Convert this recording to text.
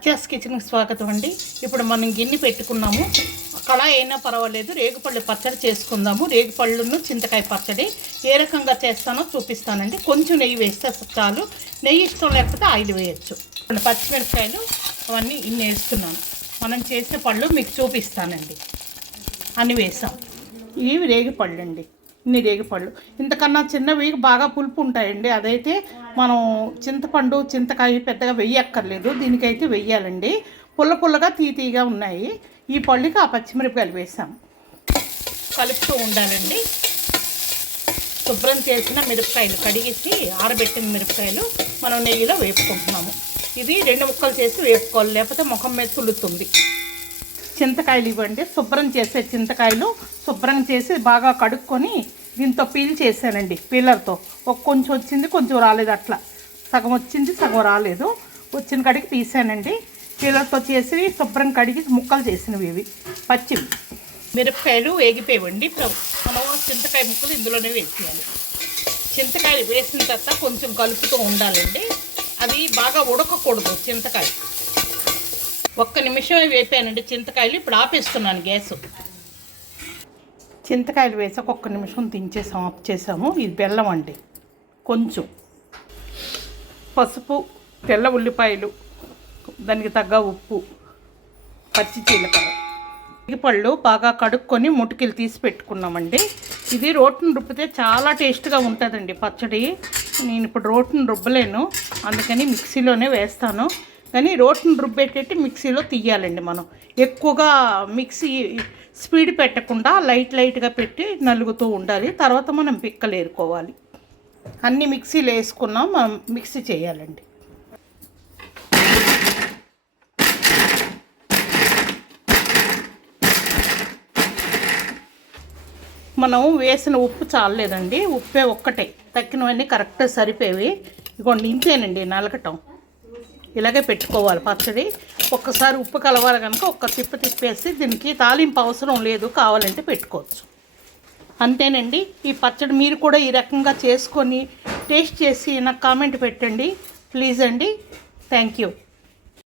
సత్యాస్ కిచెన్కి స్వాగతం అండి. ఇప్పుడు మనం గిన్నె పెట్టుకున్నాము. కళాయి అయినా పర్వాలేదు, రేగుపళ్ళు పచ్చడి చేసుకుందాము. రేగుపళ్ళును చింతకాయ పచ్చడి ఏ రకంగా చేస్తానో చూపిస్తానండి. కొంచెం నెయ్యి వేస్తే చాలు, నెయ్యి ఇష్టం లేకపోతే ఆయిల్ వేయచ్చు. పచ్చిమిరపకాయలు అవన్నీ ఇన్ని వేస్తున్నాను. మనం చేసే పళ్ళు మీకు చూపిస్తానండి. అన్నీ వేసాం. ఇవి రేగిపళ్ళు అండి. ఇన్ని రేగిపళ్ళు ఇంతకన్నా చిన్నవి బాగా పులుపు ఉంటాయండి. అదైతే మనం చింతపండు చింతకాయ పెద్దగా వెయ్యక్కర్లేదు, దీనికైతే వెయ్యాలండి. పుల్లగా తీగా ఉన్నాయి. ఈ పళ్ళుకి ఆ పచ్చిమిరపకాయలు వేసాం. కలుపుతూ ఉండాలండి. శుభ్రం చేసిన మిరపకాయలు కడిగేసి ఆరబెట్టిన మిరపకాయలు మనం నెయ్యిలో వేపుకుంటున్నాము. ఇది 2 ముక్కలు చేసి వేపుకోవాలి, లేకపోతే ముఖం మీద తులుతుంది. చింతకాయలు ఇవ్వండి. శుభ్రం చేసే చింతకాయలు శుభ్రం చేసి బాగా కడుక్కొని దీంతో పీల్ చేశానండి. పీలర్తో కొంచెం వచ్చింది, కొంచెం రాలేదు, అట్లా సగం వచ్చింది, సగం రాలేదు. వచ్చిన కడిగి తీసానండి. పీలర్తో చేసి శుభ్రం కడిగి ముక్కలు చేసినవి ఇవి పచ్చివి. మిరపకాయలు వేగిపోయివ్వండి. మనం చింతకాయ ముక్కలు ఇందులోనే వేసేయాలి. చింతకాయలు వేసిన తర్వాత కొంచెం కలుపుతూ ఉండాలండి. అది బాగా ఉడకకూడదు. చింతకాయ 1 నిమిషమే వేపానండి చింతకాయలు. ఇప్పుడు ఆపేస్తున్నాను గ్యాసు. చింతకాయలు వేసాక 1 నిమిషం దించేసాము, ఆఫ్ చేసాము. ఇది బెల్లం అండి. కొంచెం పసుపు, తెల్ల ఉల్లిపాయలు, దానికి తగ్గ ఉప్పు, పచ్చి జీలకర్ర, పళ్ళు బాగా కడుక్కొని ముటికలు తీసి పెట్టుకున్నామండి. ఇది రోటిని రుబ్బితే చాలా టేస్ట్గా ఉంటుందండి పచ్చడి. నేను ఇప్పుడు రోటిని రుబ్బలేను, అందుకని మిక్సీలోనే వేస్తాను. కానీ రోటిని రుబ్బేటట్టు మిక్సీలో తీయాలండి. మనం ఎక్కువగా మిక్సీ స్పీడ్ పెట్టకుండా లైట్గా పెట్టి నలుగుతూ ఉండాలి. తర్వాత మనం పిక్కలు ఏరుకోవాలి. అన్ని మిక్సీలో వేసుకున్నాం, మనం మిక్సీ చేయాలండి. మనం వేసిన ఉప్పు చాలేదండి, ఉప్పే ఒక్కటే, తక్కినవన్నీ కరెక్ట్గా సరిపోయి. ఇదిగోండి ఇంతేనండి నలగటం. ఇలాగే పెట్టుకోవాలి పచ్చడి. ఒక్కసారి ఉప్పు కలవాలి కనుక ఒక్క తిప్పేసి దీనికి తాలింపు అవసరం లేదు, కావాలంటే పెట్టుకోవచ్చు. అంతేనండి. ఈ పచ్చడి మీరు కూడా ఈ రకంగా చేసుకొని టేస్ట్ చేసి నాకు కామెంట్ పెట్టండి ప్లీజ్ అండి. Thank you.